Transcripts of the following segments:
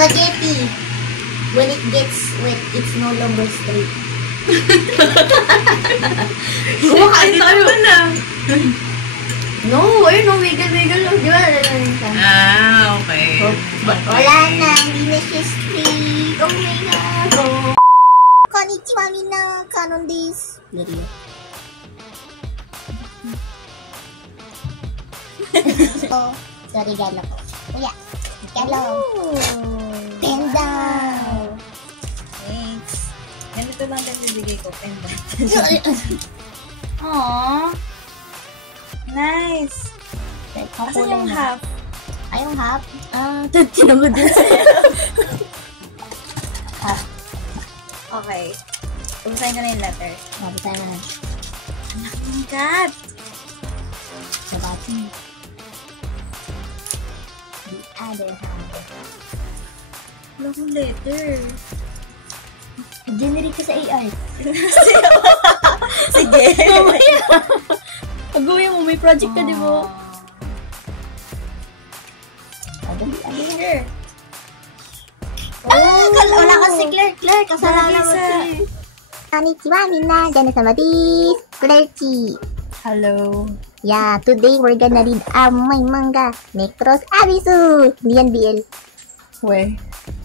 Spaghetti. When it gets wet, it's no longer straight. Kumakain tayo na. No, ayun, no, wiggle lang. Di ba? Okay. Wala na, hindi na siya straight. Oh my God. Oh. Konnichiwa, mina. Kanon desu. Lari. Oh, sa regalo ko. Kuya, regalo. Penda. Thanks. Ganito lang din bibigay ko. Penda. Aww. Nice. Asan yung half? Ay, yung half? Tati naman din sa'yo. Okay. Pagbasahin ko na yung letter. Babasahin mo na. Anak ng cat. Sa bati. The other half. Wala kong letter. Generate ka sa AI. Sige. Pag-uwi mo, may project ka, di ba? Here. Wala ka si Claire. Claire, kasalanan mo si... Konnichiwa, minna. Ganasama desu. Claire-chi. Hello. Yeah, today we're gonna read my manga, Necros Abisu. Hindi yan BL. Weh.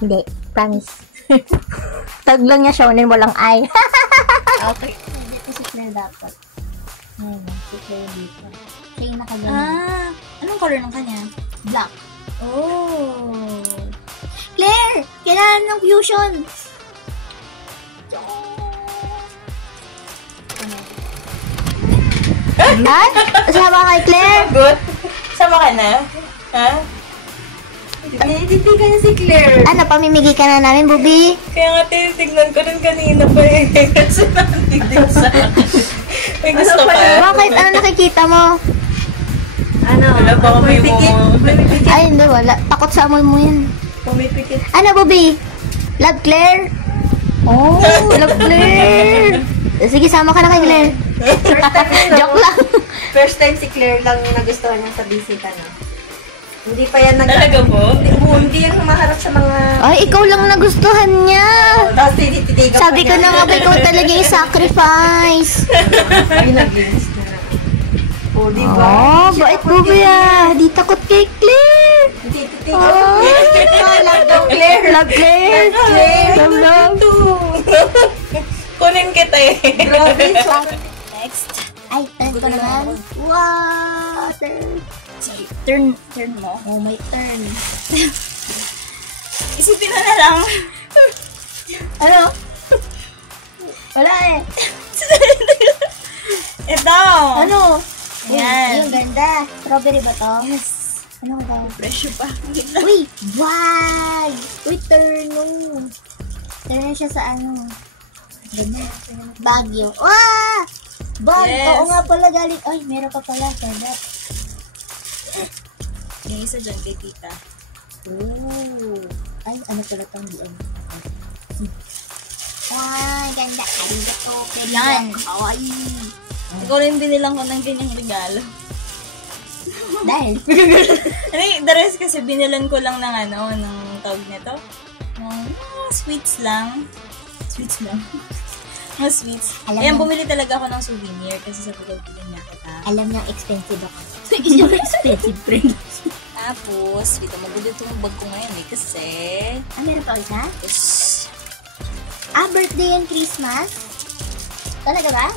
Hindi, promise. Tag lang niya shonen, walang I. Okay. Hindi ko si Claire dapat. Ayun, si Claire dito. Siya yung nakaganyan. Anong color ng kanya? Black. Oh. Claire! Kailangan ng fusion! Nan? Sama kay Claire? Good. Sama ka na? Ha? Hindi ka na si Claire. Ano, pamimigay ka na namin, Bubi? Kaya nga tinitignan ko rin kanina pa eh. Kasi nandidig sa akin. May gusto ka? Bakit? Ano nakikita mo? Ano? Wala ba may pikit? Ay, hindi, wala. Takot sa amoy mo yan. Pumipikit. Ano, Bubi? Love Claire? Oh, Love Claire! Sige, sama ka na kay Claire. Joke lang. First time si Claire lang yung nagustuhan niya sa bisita, no? Hindi pa yan Talaga po? Hindi yung humaharap sa mga... Ay, ikaw lang nagustuhan niya. Tapos tinitidigan Sabi ko na nga ba, ikaw talaga yung sacrifice. Pinaglinis na lang. O, di ba? Oh, bait Bubi ah. Di takot kay Claire. Titidigan Oh, love daw, Claire. Love Claire. Love, love. Kunin kita eh. Grabe, Next. Ay, turn ko naman. Wow, turn. Sige, turn mo. Oh, my turn. Isipin na lang. Ano? Wala eh. Ito. Ano? Yan. Yung ganda. Strawberry ba to? Yes. Ano ba? Presyo pa. Uy! Wag! Uy, turn mo. Turn siya sa ano. Baguio. Ah! Bag! Yes. Oo nga pala galing. Ay, meron pa pala. Sarap. Yung isa dyan kay tita. Ooh. Ay, ano pala itong DM? Ay, ganda. Arigato. Yan. Kawaii. Ikaw rin binilang ko ng ganyang regalo. Dahil? The rest kasi binilan ko lang ng ano, ng tawag nito. Ng sweets lang. Sweets lang. Mga sweets. Alam Ayan, mo- bumili talaga ako ng souvenir kasi sa pagod niya kita. Alam niya, expensive ako. Yung expensive friend. Tapos, dito magod itong bag ko ngayon eh kasi... Meron pa isa? Tapos, Birthday and Christmas? Talaga ba?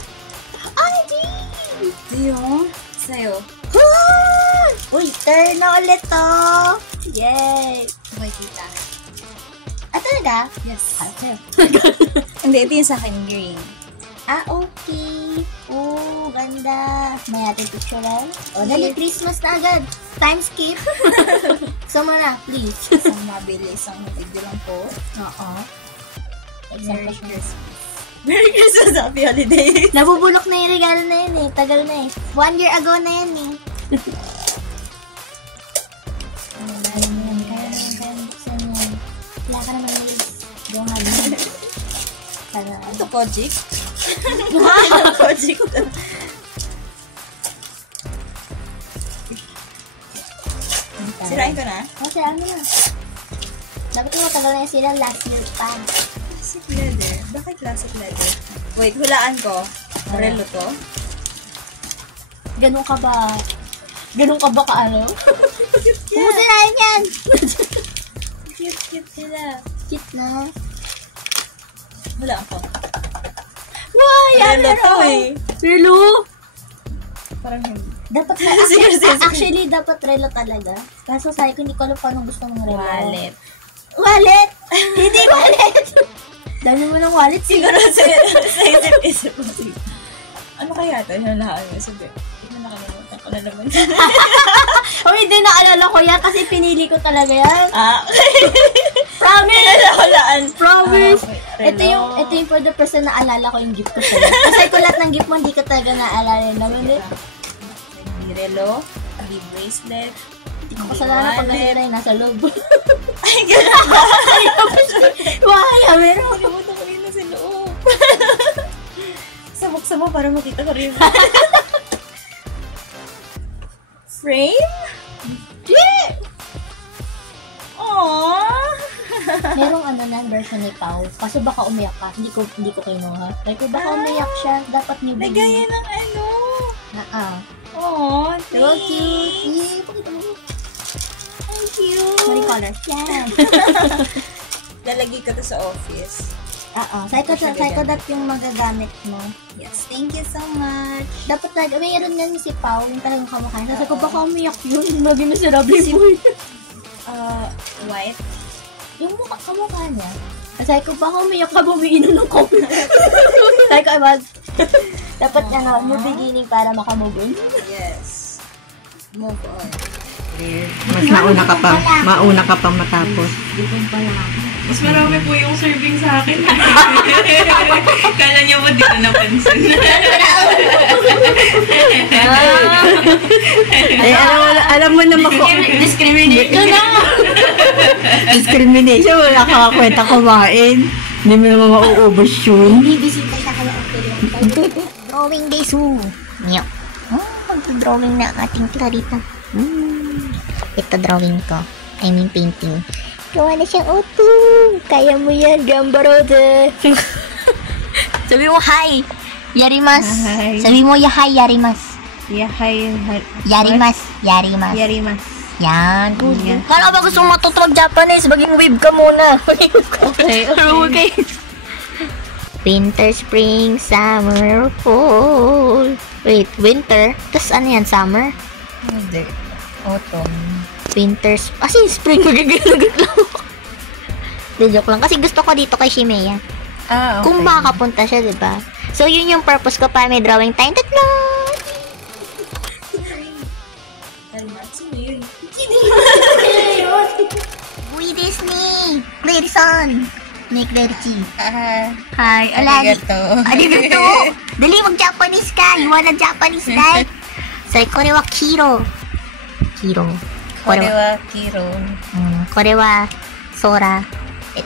Ay, di! ito yung sa'yo. Uy, turn na ulit to! Yay! Okay, tita. Talaga? Yes. Sa'yo. Hindi, ito yung sa akin, green. Okay. Oh, ganda. May ating picturean. Dali, Christmas na agad. Time skip. So mo na, please. Isang mabilis, isang video lang po. Oo. Merry Christmas. Merry Christmas, Happy Holidays! Nabubulok na yung regalo na yun eh. Tagal na eh. 1 year ago na yan eh. Kaya buksan yan. Wala ka naman eh. Yung ano. Sana. Ito, Kojic. Kojic. Sirain ko na? Okay, ano na. Dapat yung matagal na yan sila last year pa. Classic leather. Bakit classic leather? Wait, hulaan ko. Relo to? Ganun ka ba? Ganun ka ba ka ano? Pumunta na yan! Cute sila. Cute na. Hulaan ko. Wow, yan Relo to eh. Relo? Parang hindi. Dapat actually, dapat relo talaga. Kaso sabi ko, hindi ko alam paano gusto ng relo. Wallet. Wallet! Hindi wallet! Dami mo ng wallet. Siguro sa isip mo. Ano kaya ito? Yung lahat mo. Sabi, nakalimutan ko na naman. Oh, hindi naalala ko yan kasi pinili ko talaga yan. Promise! Hulaan. Promise! Okay. Ito yung for the person na alala ko yung gift ko sa'yo. Kasi ko lahat ng gift mo, hindi ko talaga naalala naman eh. May relo, may bracelet, Hindi ko kasalanan pag nasira yung nasa loob. ay, gano'n ba? Wala, meron. Nakalimutan ko rin na sa loob. Sabok mo para makita ko rin. Frame? Yeah! Aww! Merong ano na version ni Pao. Kaso baka umiyak ka. Hindi ko kinuha. Like, baka umiyak siya. Dapat niyo Nagaya ng ano. So Aww, cute. thanks. Yeah, pakita mo. Thank you. Maring colors. Yan. Lalagay ko to sa office. Psycho that yung magagamit mo. Yes, thank you so much. Dapat talaga, mayroon yan si Pao, yung talagang kamukha niya. Sabi ko, baka umiyak yun. Maging miserable mo. White. Yung kamukha niya. Sabi ko, baka umiyak ka, bumiinom ng coffee. Sabi ko, dapat new beginning para makamove on. Yes. Move on. Mas mauna ka pang matapos. Mas marami po yung serving sa akin. Kala niyo po di ko napansin. Alam mo naman ko. Discrimination na! Discrimination, wala ka kwenta kumain. Hindi mo naman mauubos yun. Bibisita na kayo ang drawing day soon. Nyo. Mag-drawing na ating Clarita. Ito drawing ko. I mean painting. Gawa na siyang auto. Kaya mo yan, Gambarode. Sabi mo, hi. Yarimas. Hi. Sabi mo, hi, Yarimas. Yahay. Yarimas. Yarimas. Yan. Yan. Kala ba gusto mo matuto mag-Japanese? Maging wave ka muna. Okay. Okay. Winter, spring, summer, fall. Wait, winter? Tapos ano yan, summer? Hindi. Autumn. Winter, spring, magagalagot lang ako. Joke lang. Kasi gusto ko dito kay Shimea. Okay. Kung makakapunta siya, diba? So, yun yung purpose ko para may drawing time. Tatlo! Uy, Disney! Clarison! May Clarity. Hi, Alani. Arigato! Dali, mag-Japanese ka! You wanna Japanese guy? So, kore wa Kiro. Kiro. Kore wa Kiro. Kore wa Sora.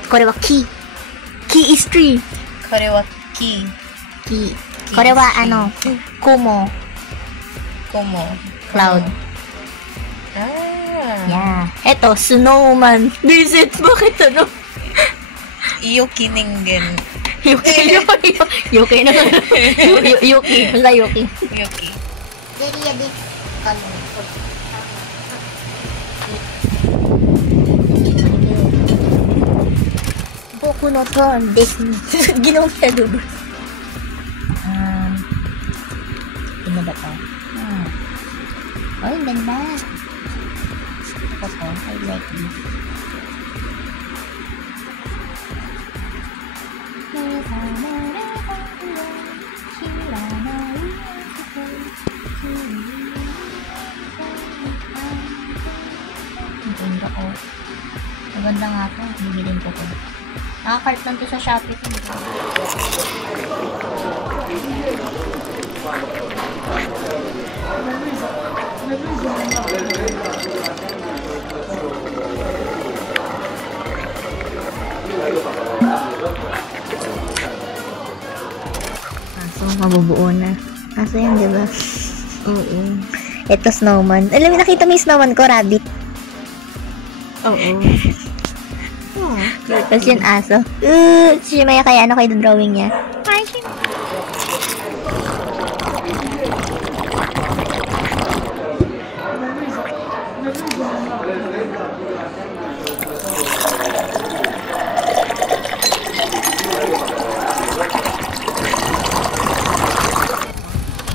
Kore wa Ki. Ki is tree. Kore wa Ki. Ki. Kore wa Kumo. Cloud. Yeah. Eto, snowman. Visit, bakit Yuki Ningen. Yuki na. Yuki. Basta Yuki. Yuki. Boku no Ton, Disney. Ginawa niya doon. Ano ba ito? Oh, ang ganda. Ito, I like this. Ang ganda ko. Maganda nga ito. Bibilin ko ito. Nakakart lang ito sa Shopee. Kaso, mabubuo na. Kaso yan, diba? Oo. Ito, snowman. Alam mo, nakita mo yung snowman ko, rabbit. Oo. Tapos yung aso. Si Maya kaya ano kayo drawing niya?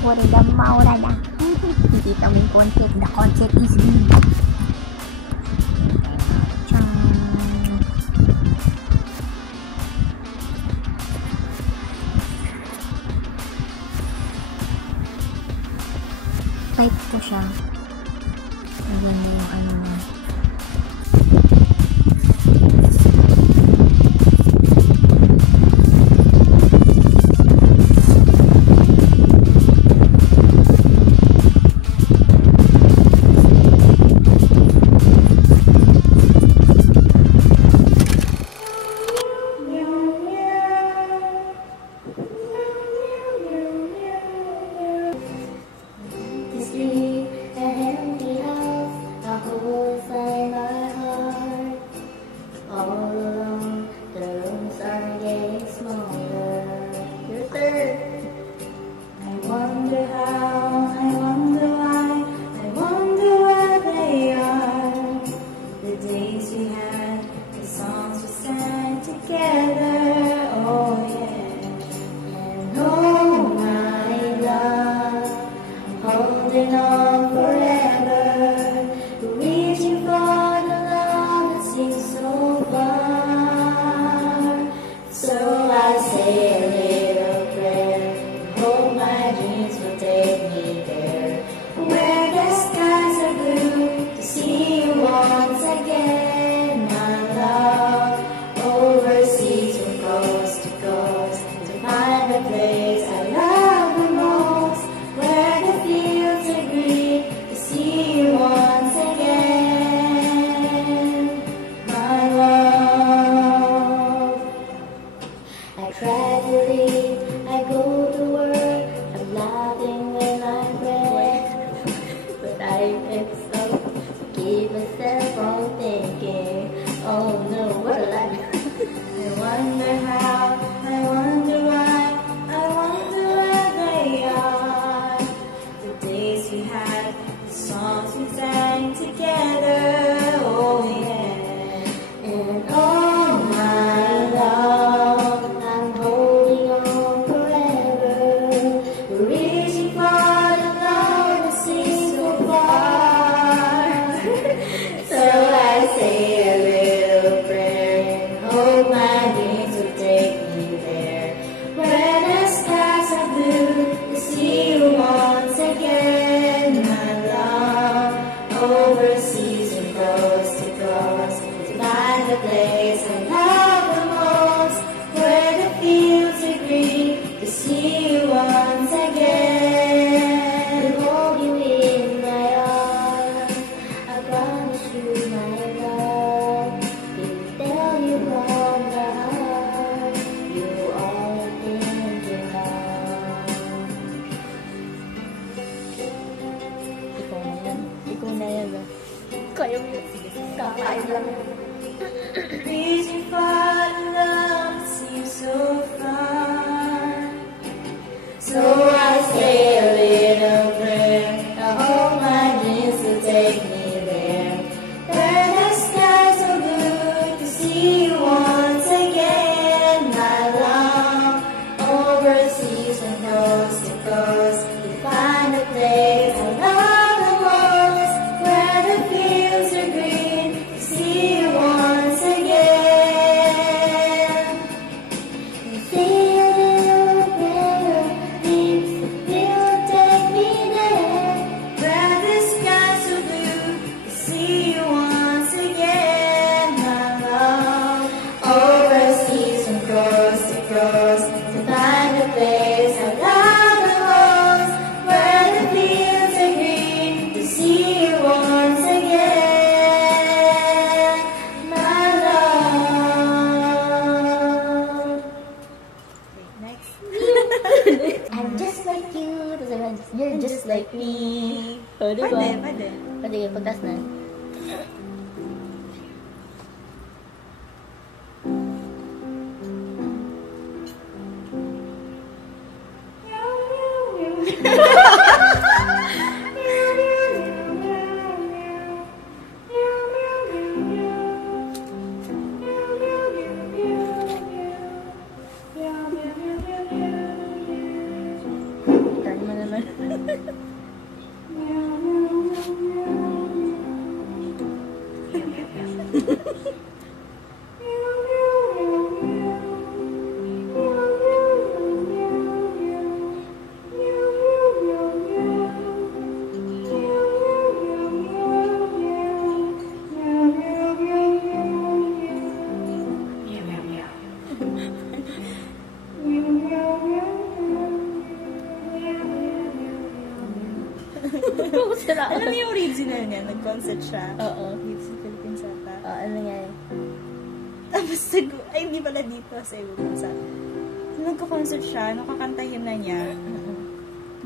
Wala maura na. Kita mo yung concept. The concept is good. Type ko siya. Ayan na yung ano na. Reaching for love seems so far. So I say a little prayer. I hope my dreams will take me there. Where the skies so blue to see you once again. My love, overseas and coast to coast, to find a place I love the most, where the fields are green, to see you once again. And see a little prayer, dreams will take me there. Where the skies so blue, to see you once again. My love, overseas and coast to coast, to find a place I love the most, where the fields are green, to see you once again. My love. Next. I'm just like you. Tapos naman, you're just like me. O, diba? Pwede. O, sige, pagkas na. Turn mo naman. Alam mo yung original niya? Nag-concert siya. Oo. Dito sa Philippines ata. Ano nga yun? Tapos, ay, hindi pala dito sa ibang bansa. Nagko-concert siya, nakakantahin na niya.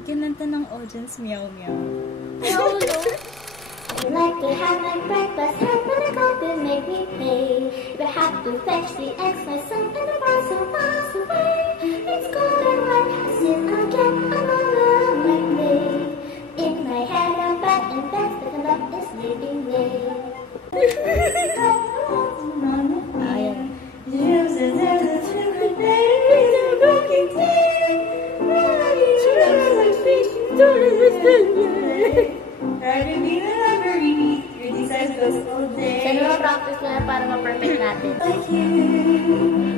Kinanta ng audience, meow meow. I like to have my breakfast, have my coffee, make me pay. But have to fetch the eggs, my son, and the bus so far away. It's cold and wet, I sit again, I'm all on my way. In my head, I'm back and that's the clock is leaving late. Sana ma-practice na para ma-perfect natin.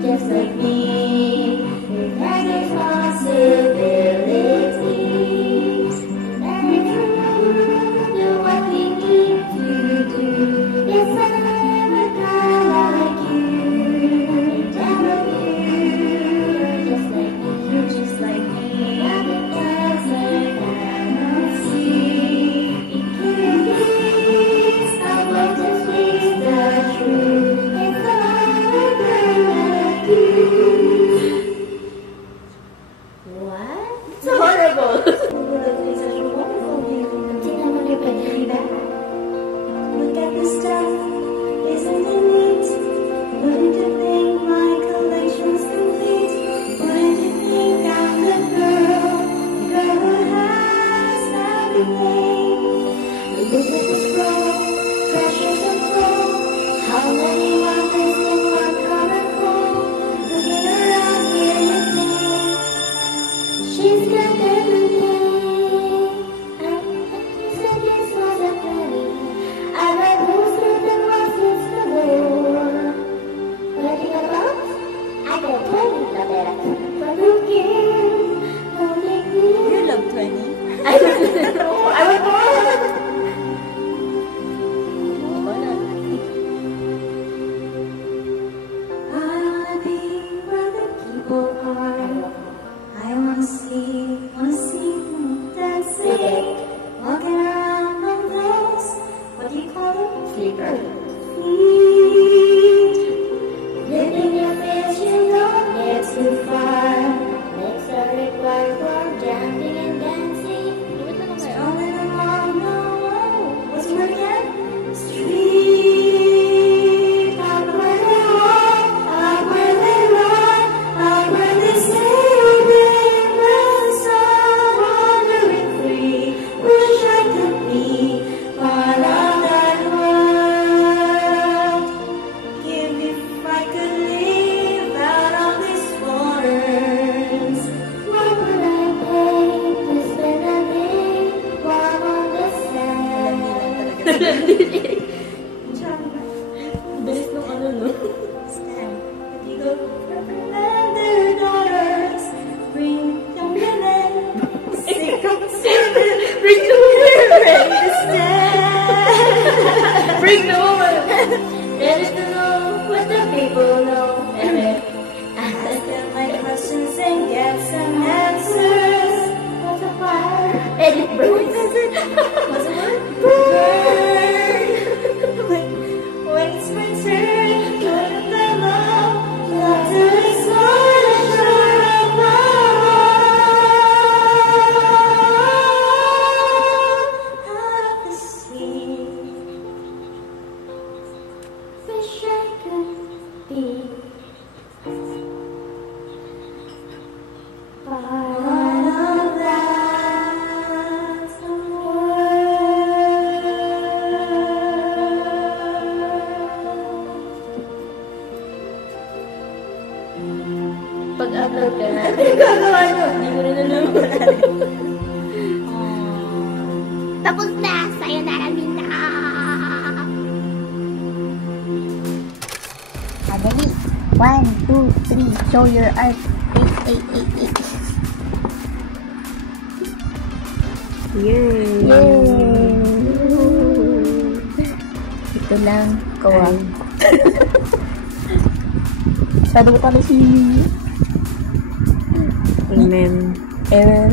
Just like me, it has responsibilities. And do what we need to do. Yes, I'm a girl like you. Down on you, just like me, just like me. Nothing else I cannot see. It can't be. Someone just speaks the truth. It's all a girl like you. What? It's horrible. Look at the stuff, isn't it neat? Wouldn't you think my collection's complete? Wouldn't you think I'm the girl who has everything? Look at this row, precious and full. How many wonders in one common hole? Looking around here, you think she's got everything. And you said this was a penny. I read who's with the roses galore. Where do you go? I got 20 of that. But who cares? Don't make me. You love 20? I was born. I wanna be where the people are. I wanna see them dancing, walking around on those, what do you call them? Sleeper. Feet. Living your fears, you don't get too far. Legs are required for jumping and dancing. Strolling along the wall. What's your word again? Street. Up where they walk, up where they run, up where they sing in the sun. Wandering free, wish I could be part of that world. Give if I could live out on these borders. What would I pay to spend a day warm on the sand? Bilis nung ano, no? Stand. If you go and their daughters, bring young women, sick of singing, Bring the woman! ready to stand. Bring the woman! Ready to know what the people know. Ask them my questions and get some answers. What's a fire? Edit bird. What's a word? Bird. When it's my turn, put them up. Love to explore the shore of my heart. Out of the sea. Wish I could be part of that. Hindi ko rin alam. Tapos na! Sayonara Mina! Dali. 1, 2, 3. Show your art. Ay. Yay! Ito lang. Kawang. Sabi ko pala si... Amen. Amen.